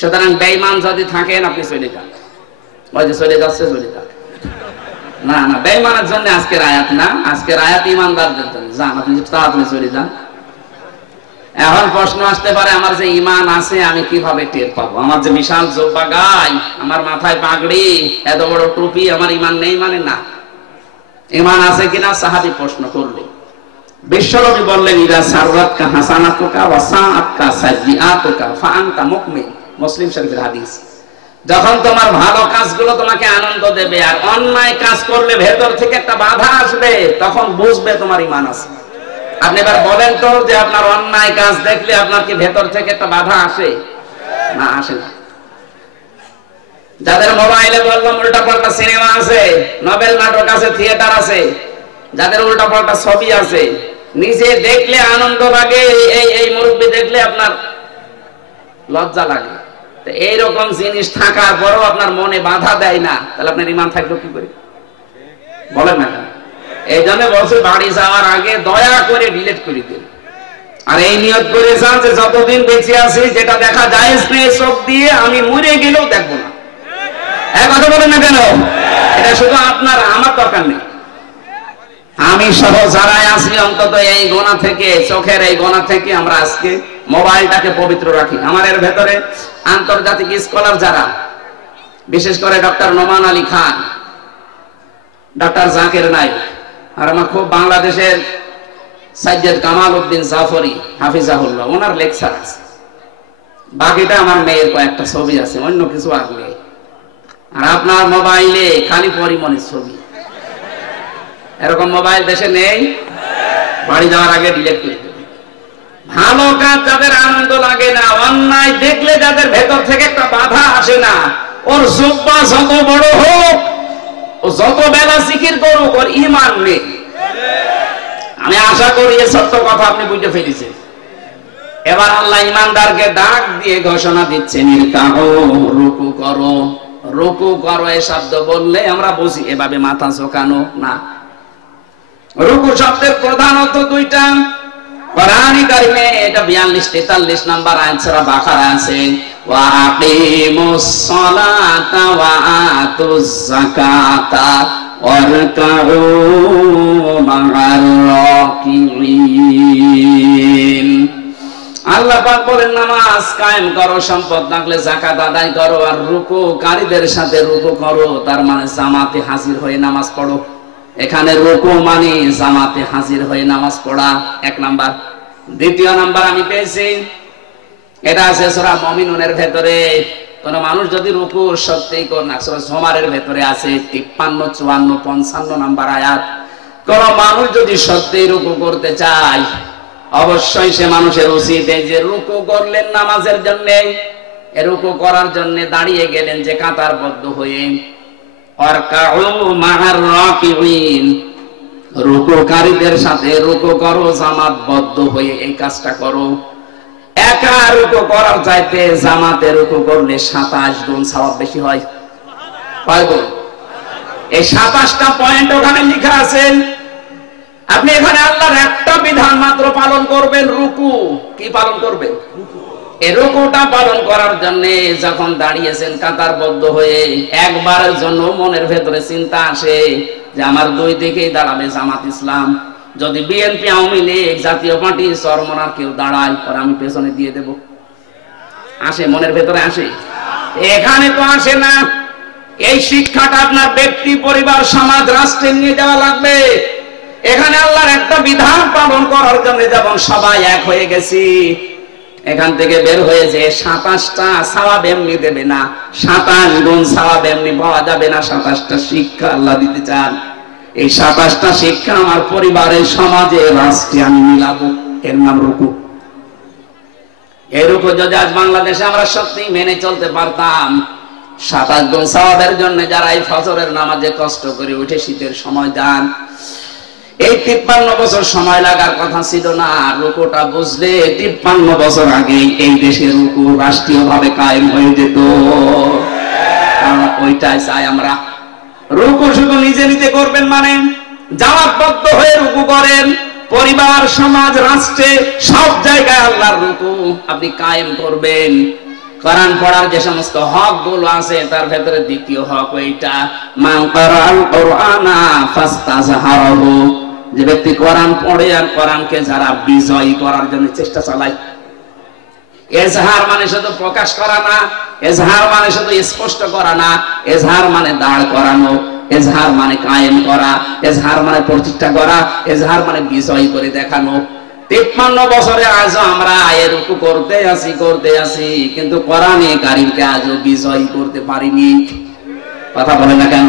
সুতরাং বেঈমান যদি থাকেন আপনি চলে যান, ওই যে চলে যাচ্ছে চলে যান। না না, বেঈমানের জন্য আজকের আয়াত না, আজকের আয়াত ইমানদারদের জন্য। যান আপনি তাড়াতাড়ি চলে যান। এখন প্রশ্ন আসতে পারে, আমার যে ইমান আছে আমি কিভাবে টের পাবো? আমার যে বিশাল জোব্বা গাই, আমার মাথায় পাগড়ি, এত বড় টুপি, আমার ইমান নেই মানে? না, ইমান আছে কিনা সাহাবী প্রশ্ন করলে বিশ্বনবী বললেন, ইদা সাররাতকা হাসানাতুকা ওয়া সাআতকা সাইয়্যাতুকা ফাআনতা মুমিন। মুসলিম শরীফের হাদিস। যখন তোমার ভালো কাজগুলো তোমাকে আনন্দ দেবে আর অন্যায় কাজ করলে ভেতর থেকে একটা বাধা আসবে, তখন বুঝবে তোমার ইমান আছে। আপনি এবার বলেন তো, যে আপনার অন্যায় কাজ দেখলে আপনার কি ভেতর থেকে একটা বাধা আসে? না, আসে না। যাদের মোবাইলে বললাম উল্টা পাল্টা সিনেমা আছে, নভেল নাটক আছে, থিয়েটার আছে, যাদের উল্টা পাল্টা ছবি আছে, নিজে দেখলে আনন্দ লাগে, এই মুরব্বি দেখলে আপনার লজ্জা লাগে, তো এইরকম জিনিস থাকার পরও আপনার মনে বাধা দেয় না, তাহলে আপনার ইমান থাকলো কি করে? বলেন না। এই জন্য বলছে, বাড়ি যাওয়ার আগে দয়া করে ডিলিট করে দিন, আর এই নিয়ত করে যান যে যতদিন বেঁচে আছি যেটা দেখা জায়েজ নেই চোখ দিয়ে, আমি মরে গেলেও দেখবো না। এক কথা বলেন না কেন? এটা শুধু আপনার, আমার দরকার নেই। আমি সহ যারাই আসি অন্তত এই গোনা থেকে, চোখের এই গোনা থেকে আমরা আজকে মোবাইলটাকে পবিত্র রাখি। আমার এর ভেতরে আন্তর্জাতিক স্কলার যারা, বিশেষ করে ডক্টর নোমান আলী খান, ডক্টর জাকির নাইক, আর আমার খুব বাংলাদেশের সাইয়্যেদ কামাল উদ্দিন জাফরি হাফিজাহুল্লাহ, ওনার লেকচার আছে। বাকিটা আমার মেয়ের কয়েকটা ছবি আছে, অন্য কিছু আর নেই। আর আপনার মোবাইলে খালি পরিমণির ছবি, এরকম মোবাইল দেশে নেই। বাড়ি যাওয়ার আগে ডিলিট করে দেবেন। ভালো কাজ যাদের আনন্দ লাগে না, অন্যায় দেখলে যাদের ভেতর থেকে একটা বাধা আসে না, ওর জুব্বা যত বড় হোক, ও যত বেলা জিকির করুক, ওর ঈমান নেই। আমি আশা করি এই সত্য কথা আপনি বুঝতে পেরেছেন। এবার আল্লাহ ঈমানদারকে ডাক দিয়ে ঘোষণা দিচ্ছেন, ইরকাউ, রুকু করো। রুকু করো এই শব্দ বললে আমরা বুঝি এভাবে মাথা ঝোঁকানো না। রুকু শব্দের প্রধানত দুইটা। কোরআন কারিমে এটা 42-43 নাম্বার আয়াত সূরা বাকারা আছে, ওয়া আকিমুস সালাতা ওয়া আতুজ যাকাতা ওয়ারকাউ মা'আর রাকিঈন। আল্লাহ পাক বলেন, নামাজ কায়েম করো, সম্পদ থাকলে যাকাত আদায় করো, আর রুকুকারীদের সাথে রুকু করো। তার মানে জামাতে হাজির হয়ে নামাজ পড়ো। এখানে রুকু মানে জামাতে হাজির হয়ে নামাজ পড়া, এক নাম্বার। দ্বিতীয় নাম্বার আমি পেয়েছি, এটা আছে সূরা মুমিনুনের ভেতরে। কোন মানুষ যদি রুকু সত্যি করে না, সূরা জুমারের ভেতরে আছে 53, 54, 55 নাম্বার আয়াত। কোন মানুষ যদি সত্যি রুকু করতে চায়, অবশ্যই সে মানুষের উচিত এই যে রুকু করলেন নামাজের জন্য, রুকু করার জন্য দাঁড়িয়ে গেলেন যে কাতারবদ্ধ হয়ে, ওয়ারকাউ মা'আর রাকিঈন, রুকুকারীদের সাথে রুকু করো, জামাতবদ্ধ হয়ে এই কাজটা করো। একা রুকু করার চাইতে জামাতে রুকু করলে 27 গুণ সওয়াব বেশি হয়। কয় গুণ? এই 27টা পয়েন্ট ওখানে লেখা আছে। আপনি এখানে আল্লাহর একটা বিধান মাত্র পালন করবেন, রুকু। কি পালন করবেন? এই রুকুটা পালন করার জন্য যখন দাঁড়িয়েছেন কাতারবদ্ধ হয়ে, একবারের জন্য মনের ভেতরে চিন্তা আসে যে আমার দুই দিকেই দাঁড়াবে জামাত ইসলাম, যদি বিএনপি, আওয়ামী লীগ, জাতীয় পার্টি, চরমনার কেউ দাঁড়ায়, আর আমি পেছনে দিয়ে দেব? আসে? মনের ভেতরে আসে? এখানে তো আসে না। এই শিক্ষাটা আপনার ব্যক্তি, পরিবার, সমাজ, রাষ্ট্রে নিয়ে যাওয়া লাগবে। এখানে আল্লাহর একটা বিধান পালন করার জন্য যেমন সবাই এক হয়ে গেছি, এখান থেকে বের হয়ে যে 27টা সওয়াব এমনি দেবে না, 27 গুণ সওয়াব এমনি পাওয়া যাবে না। 27টা শিক্ষা আল্লাহ দিতে চান। এই 27টা শিক্ষা আমার পরিবারে, সমাজে, রাষ্ট্রে আমি মিলাবো, এর নাম রুকু। এই রুকু যদি আজ বাংলাদেশে আমরা সত্যি মেনে চলতে পারতাম, 27 গুণ সওয়াবের জন্য যারা এই ফজরের নামাজে কষ্ট করে উঠে শীতের সময় যান, এই 53 বছর সময় লাগার কথা ছিল না। রুকুটা বুঝলে 53 বছর আগে এই দেশে রুকু রাষ্ট্রীয়ভাবে কায়েম হয়ে যেত। ওইটাই চাই আমরা। রুকু শুধু নিজে নিজে করবেন মানে, জামাতবদ্ধ হয়ে রুকু করেন, পরিবার, সমাজ, রাষ্ট্রে, সব জায়গায় আল্লাহর রুকু আপনি কায়েম করবেন। কোরআন পড়ার যে সমস্ত হক গুলো আছে তার ভেতরে দ্বিতীয় হক ওইটা, মান ক্বারাআল কুরআনা ফাস্তাযহারাহু, যে ব্যক্তি কোরআন পড়ে আর কোরআনকে যারা বিজয়ী করার জন্য চেষ্টা চালায়। এজহার মানে শুধু প্রকাশ করা না, এজহার মানে শুধু স্পষ্ট করা না, এজহার মানে দাঁড় করানো, এজহার মানে কায়েম করা, এজহার মানে প্রতিষ্ঠা করা, এজহার মানে বিজয় করে দেখানো। 53 বছরে আজও আমরা রুকু করতে আছি, কিন্তু কোরআনে কারীমকে আজও বিজয় করতে পারিনি। কথা বলে না কেন?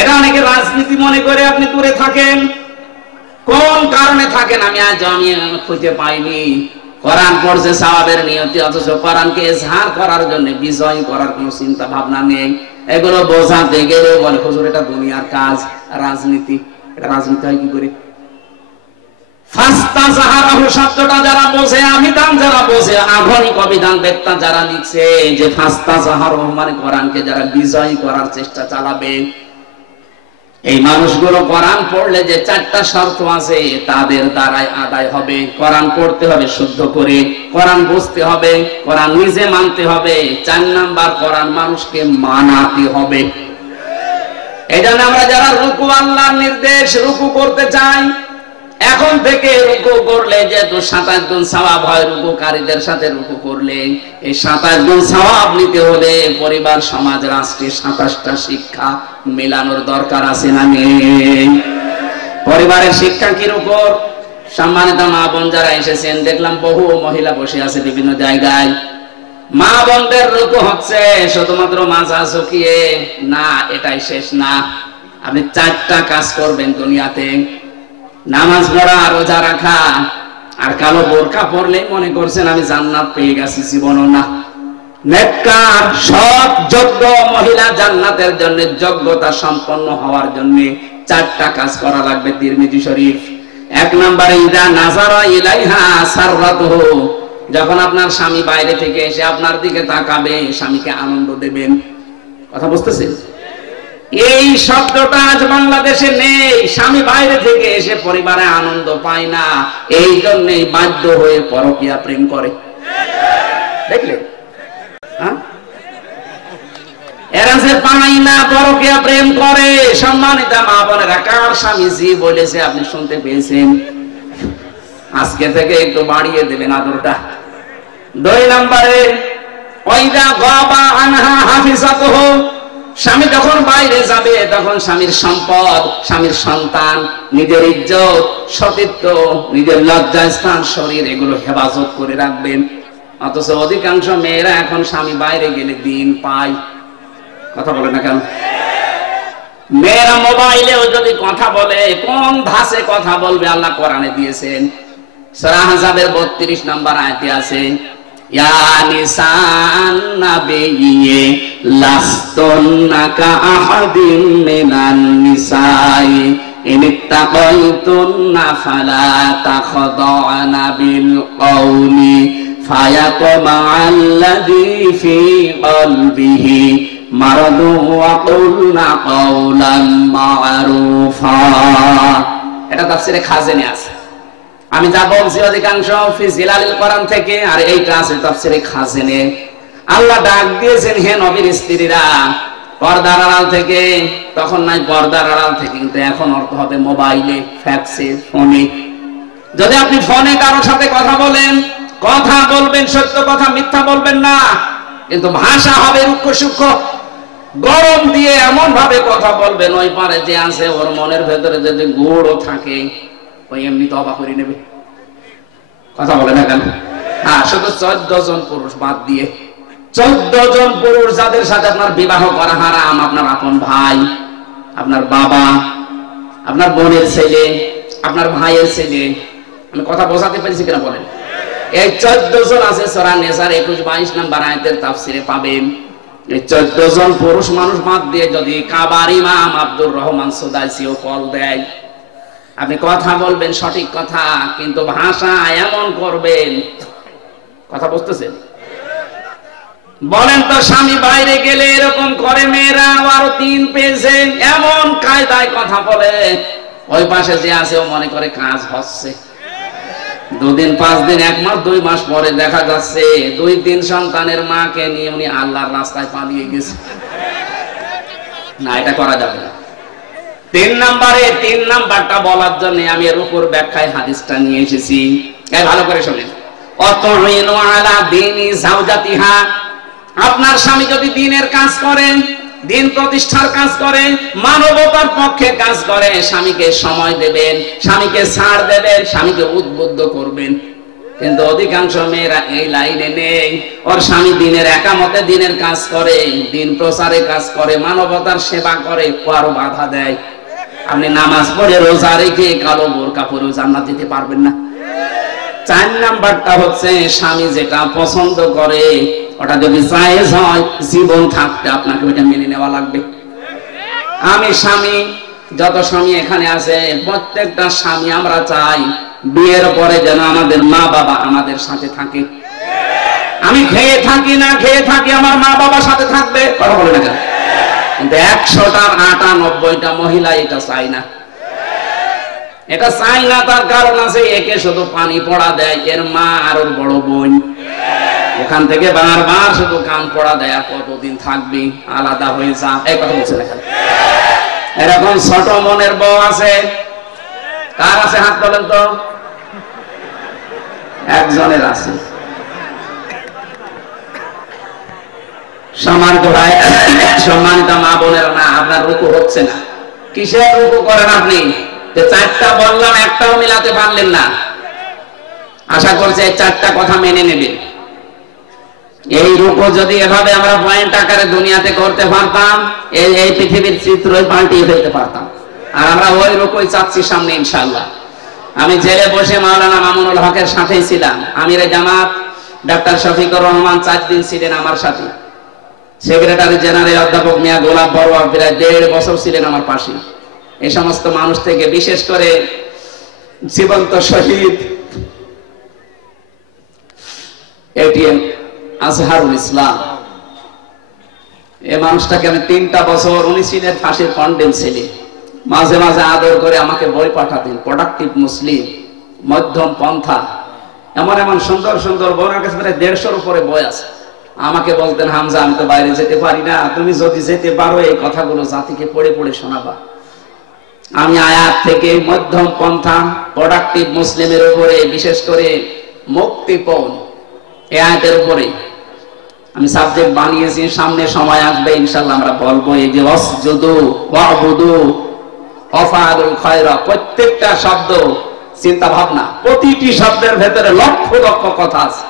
এটা অনেকে রাজনীতি মনে করে আপনি দূরে থাকেন। কোন কারণে থাকেন আমি খুঁজে পাইনি। কোরআন পড়ছে সওয়াবের নিয়তে, অথচ কোরআনকে ইজহার করার জন্য, বিজয় করার কোনো চিন্তা ভাবনা নেই। এগুলো বোঝাতে গেলে বলে হুজুর এটা দুনিয়ার কাজ, রাজনীতি। এটা রাজনীতি হয় কি করে? ফাস্তাযহারাহু শব্দটা যারা বোঝে, অভিধান যারা বোঝে, আধুনিক অভিধান বেত্তা যারা লিখছে যে ফাস্তাযহারাহু মানে কোরআনকে যারা বিজয় করার চেষ্টা চালাবে, এই মানুষগুলো কোরআন পড়লে যে 4টা শর্ত আছে তাদের দ্বারাই আদায় হবে। কোরআন পড়তে হবে শুদ্ধ করে, কোরআন বুঝতে হবে, কোরআন নিজে মানতে হবে, 4 নাম্বার কোরআন মানুষকে মানাতে হবে। এজন্য আমরা যারা রুকু, আল্লাহর নির্দেশ, রুকু করতে চাই, এখন থেকে রুকু করলে যেহেতু 27 গুণ সওয়াব হয়, রুকুকারীদের সাথে রুকু করলে এই 27 গুণ সওয়াব নিতে হলে পরিবার, সমাজ, রাষ্ট্রে 27টা শিক্ষা মেলানোর দরকার আছে না নেই? পরিবারের শিক্ষা কি উপর? সম্মানিত মা বোন যারা এসেছেন, দেখলাম বহু মহিলা বসে আছে বিভিন্ন জায়গায়। মা বোনদের রুকু হচ্ছে শুধুমাত্র মাজা ঝুঁকিয়ে না, এটাই শেষ না। আপনি 4টা কাজ করবেন দুনিয়াতে: নামাজ পড়া, রোজা রাখা, আর কালো বোরকা পরলেই মনে করছেন আমি জান্নাত পেয়ে গেছি। জীবনও না। নেককার সৎ যোগ্য মহিলা জান্নাতের জন্য, যোগ্যতা সম্পন্ন হওয়ার জন্য 4টা কাজ করা লাগবে। তিরমিজি শরীফ। 1 নম্বরে ইদা নাযারা ইলাইহা সাররাতুহু, যখন আপনার স্বামী বাইরে থেকে এসে আপনার দিকে তাকাবে, স্বামীকে আনন্দ দেবেন। কথা বুঝতেছেন? এই শব্দটা আজ বাংলাদেশে নেই। স্বামী বাইরে থেকে এসে পরিবারে আনন্দ পায় না, এই জন্যই বাধ্য হয়ে পরকীয়া প্রেম করে। দেখলে এরা যে পায় না, পরকীয়া প্রেম করে। সম্মানিত মা বোনেরা, কার স্বামী জি বলেছে আপনি শুনতে পেয়েছেন? আজকে থেকে একটু বাড়িয়ে দেবেন আদরটা। 2 নম্বরে ওয়াইদা গাবা আনহা হাফিজাতুহু, স্বামী যখন বাইরে যাবে তখন স্বামীর সম্পদ, স্বামীর সন্তান, নিজের ইজ্জত, সতীত্ব, নিজের লজ্জা স্থান, শরীর, এগুলো হেফাজত করে রাখবেন। অথচ অধিকাংশ মেয়েরা এখন স্বামী বাইরে গেলে দিন পায়। কথা বলে না কেন? মেয়েরা মোবাইলেও যদি কথা বলে, কোন ধাসে কথা বলবে আল্লাহ কোরআনে দিয়েছেন। সূরা আহজাবের 32 নম্বর আয়াতে আছে, ইয়া নিসান নাবিয়্যি লাস্তুন্না কাআহাদিন মিনান নিসাই ইনিত্তাকাইতুন্না ফালা তাখদা'না বিল কওলি ফায়াতমা'আল্লাযী ফী কলবিহি মারাদু ওয়া কুলনা কাওলান মা'রুফা। এটা তাফসীরে খাজেনে আছে। আমি যা বলছি অধিকাংশ ফি জিলালিল কোরআন থেকে, আর এইটা আছে তাফসীরে খাজেনে। আল্লাহ ডাক দিয়েছেন, হে নবীর স্ত্রীরা, পর্দার আড়াল থেকে। তখন নাই পর্দার আড়াল থেকে, কিন্তু এখন অর্থ হবে মোবাইলে, ফ্যাক্সে, ফোনে। যদি আপনি ফোনে কারোর সাথে কথা বলেন, কথা বলবেন সত্য কথা, মিথ্যা বলবেন না, কিন্তু ভাষা হবে রুক্ষ সূক্ষ্ম। গরম দিয়ে এমন ভাবে কথা বলবেন, ওই পারে যে আছে ওর মনের ভেতরে যদি গুড়ও থাকে, ওই এমনি তো অবাক করে নেবে। কথা বলে না কেন? হ্যাঁ, শুধু 14 জন পুরুষ বাদ দিয়ে, 14 জন পুরুষ যাদের সাথে আপনার বিবাহ করা হারাম, আপনার আপন ভাই, আপনার বাবা, আপনার বোনের ছেলে, আপনার ভাইয়ের ছেলে। আমি কথা বোঝাতে পেরেছি কিনা বলেন? এই 14 জন আছে সূরা নিসার 21-22 নম্বর আয়াতের তাফসীরে পাবেন। এই 14 জন পুরুষ মানুষ বাদ দিয়ে যদি কাবার ইমাম আব্দুর রহমান সুদাইসিও কল দেয়, আপনি কথা বলবেন সঠিক কথা, কিন্তু ভাষা এমন করবেন। কথা বুঝতেছেন? বলেন তো, স্বামী বাইরে গেলে এরকম করে মেয়েরা, আরো 3 পেয়েছে, এমন কায়দায় কথা বলে, ওই পাশে যে আছে ও মনে করে কাজ হচ্ছে। দুদিন 5 দিন 1 মাস 2 মাস পরে দেখা যাচ্ছে 2-3 সন্তানের মাকে নিয়ে উনি আল্লাহর রাস্তায় পালিয়ে গেছে। না, এটা করা যাবে না। 3 নাম্বারটা বলার জন্য আমি এর উপর ব্যাখ্যায় হাদিসটা নিয়ে এসেছি। ভালো করে শুনেন। অতইনু আলা দীনি যাওজাতিহা, আপনার স্বামী যদি দ্বীনের কাজ করে, দ্বীন প্রতিষ্ঠার কাজ করে, মানবতার পক্ষে কাজ করে, স্বামীকে সময় দেবেন, স্বামীকে ছাড় দেবেন, স্বামীকে উদ্বুদ্ধ করবেন। কিন্তু অধিকাংশ মেয়েরা এই লাইনে নেই। ওর স্বামী দ্বীনের একামতে দ্বীনের কাজ করে, দ্বীন প্রচারে কাজ করে, মানবতার সেবা করে, কারো বাধা দেয়। আপনি নামাজ পড়ে রোজা রেখে কালো বোরকা পরে জান্নাত দিতে পারবেন না। 4 নাম্বারটা হচ্ছে স্বামী যেটা পছন্দ করে ওটা যদি জায়েজ হয়, জীবন থাকতে আপনাকে ওটা মেনে নেওয়া লাগবে। আমি স্বামী, যত স্বামী এখানে আছে প্রত্যেকটা স্বামী আমরা চাই বিয়ের পরে যেন আমাদের মা বাবা আমাদের সাথে থাকে। আমি খেয়ে থাকি না খেয়ে থাকি, আমার মা বাবা সাথে থাকবে, কথা বলে না কেন? কিন্তু 100টার 98টা মহিলা এটা চাই না। এটা চাই না, তার কারণ আছে, একে শুধু পানি পড়া দেয় এর মা আর ওর বড় বোন, ওখান থেকে বারবার শুধু কান পড়া দেয়, আর কতদিন থাকবি, আলাদা হয়ে যা, এই কথা বলছে না। এরকম ছোট মনের বউ আছে? কার আছে হাত তোলেন তো? একজনের আছে। সম্মানিত ভাই, সম্মানিত মা বোনেরা, না আপনার রুকু হচ্ছে না। কিসের রুকু করেন আপনি? যে 4টা বললাম একটাও মিলাতে পারলেন না। আশা করছি এই 4টা কথা মেনে নেবেন। এই রুকু যদি এভাবে আমরা পয়েন্ট আকারে দুনিয়াতে করতে পারতাম, এই পৃথিবীর চিত্রই পাল্টিয়ে ফেলতে পারতাম। আর আমরা ওই রুকুই চাচ্ছি সামনে ইনশাআল্লাহ। আমি জেলে বসে মাওলানা মামুনুল হকের সাথেই ছিলাম। আমিরে জামাত ডাক্তার শফিকুর রহমান 4 দিন ছিলেন আমার সাথে। সেক্রেটারি জেনারেল অধ্যাপক মিয়া গোলাপ বড়ুয়া প্রায় 1.5 বছর ছিলেন আমার পাশে। এই সমস্ত মানুষ থেকে বিশেষ করে জীবন্ত শহীদ এটিএম আজহারুল ইসলাম, এই মানুষটাকে আমি 3টা বছর, উনি ছিলেন ফাঁসির কন্ডেম ছেলে, মাঝে মাঝে আদর করে আমাকে বই পাঠাতেন, প্রোডাক্টিভ মুসলিম, মধ্যম পন্থা, এমন এমন সুন্দর সুন্দর বই, আমার কাছে প্রায় 150-এর উপরে বই আছে। আমাকে বলতেন, হামজা আমি তো বাইরে যেতে পারি না, তুমি যদি যেতে পারো এই কথাগুলো জাতিকে পড়ে পড়ে শোনাবা। আমি আয়াত থেকে মধ্যম পন্থা, প্রোডাক্টিভ মুসলিমের উপরে, বিশেষ করে মুক্তিপণ এই আয়াতের উপরে আমি সাবজেক্ট বানিয়েছি। সামনে সময় আসবে ইনশাআল্লাহ আমরা বলবো এই যে ওয়াসজুদু ওয়াবুদু ওয়াফআলুল খায়রা, প্রত্যেকটা শব্দ চিন্তা ভাবনা, প্রতিটি শব্দের ভেতরে লক্ষ লক্ষ কথা আছে।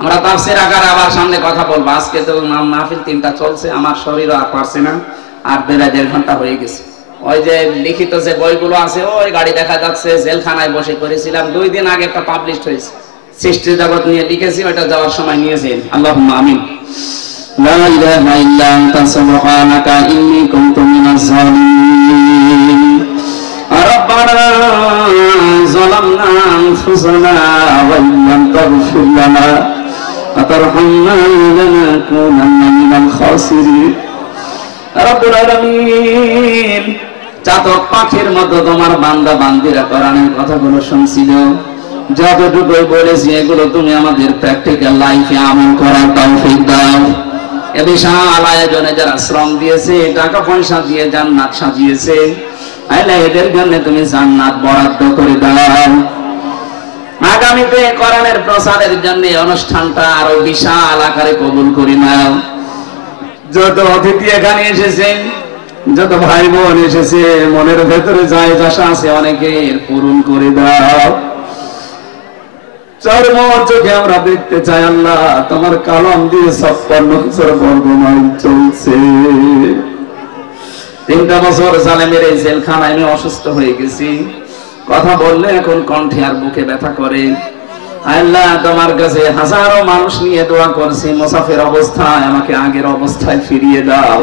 আমরা তাফসীর আকারে আবার সামনে কথা বলবো। আজকে তো মাহফিল 3টা চলছে, আমার শরীরও আর পারছে না, আর 1.5 ঘন্টা হয়ে গেছে। ওই যে লিখিত যে বইগুলো আছে, ওই গাড়ি দেখা যাচ্ছে, জেলখানায় বসে করেছিলাম 2 দিন আগে, একটা পাবলিশ হয়েছে, সৃষ্টি জগৎ নিয়ে লিখেছি, ওটা যাওয়ার সময় নিয়েছেন। আল্লাহুম্মা আমিন। লা ইলাহা ইল্লা আনতা সুবহানাকা ইন্নী কুনতু মিনাজ জালিমিন। রাব্বানা যালামনা আনফুসানা ওয়া ইল্লাম তাগফির লানা ওয়া তারহামনা লানাকুনান্না মিনাল খাসিরিন। রব্বুল আলামিন, চাতক পাখির মতো তোমার বান্দা বান্দিরা কোরআনের কথাগুলো শুনছিল, যতটুকু বলেছি এগুলো তুমি আমাদের প্র্যাকটিক্যাল লাইফে আমল করার তৌফিক দাও। এ বিশাল আয়োজনে যারা শ্রম দিয়েছে, টাকা পয়সা দিয়ে জান্নাত সাজিয়েছে, আল্লাহ এদের জন্য তুমি জান্নাত বরাদ্দ করে দাও। আগামীতে কোরআনের প্রচারের জন্য অনুষ্ঠানটা আরো বিশাল আকারে কবুল করে নাও। যত অতিথি এখানে এসেছেন, যত ভাই বোন এসেছে, মনের ভেতরে যায় আশা আছে অনেকের পূরণ করে দাও। চর্ম চোখে আমরা দেখতে চাই আল্লাহ, তোমার কালাম দিয়ে 56 বছর বর্গমাইল চলছে। 3টা বছর জালেমের এই জেলখানায় আমি অসুস্থ হয়ে গেছি, কথা বললে এখন কণ্ঠে আর বুকে ব্যথা করে। আল্লাহ তোমার কাছে হাজারো মানুষ নিয়ে দোয়া করছি, মুসাফির অবস্থায় আমাকে আগের অবস্থায় ফিরিয়ে দাও।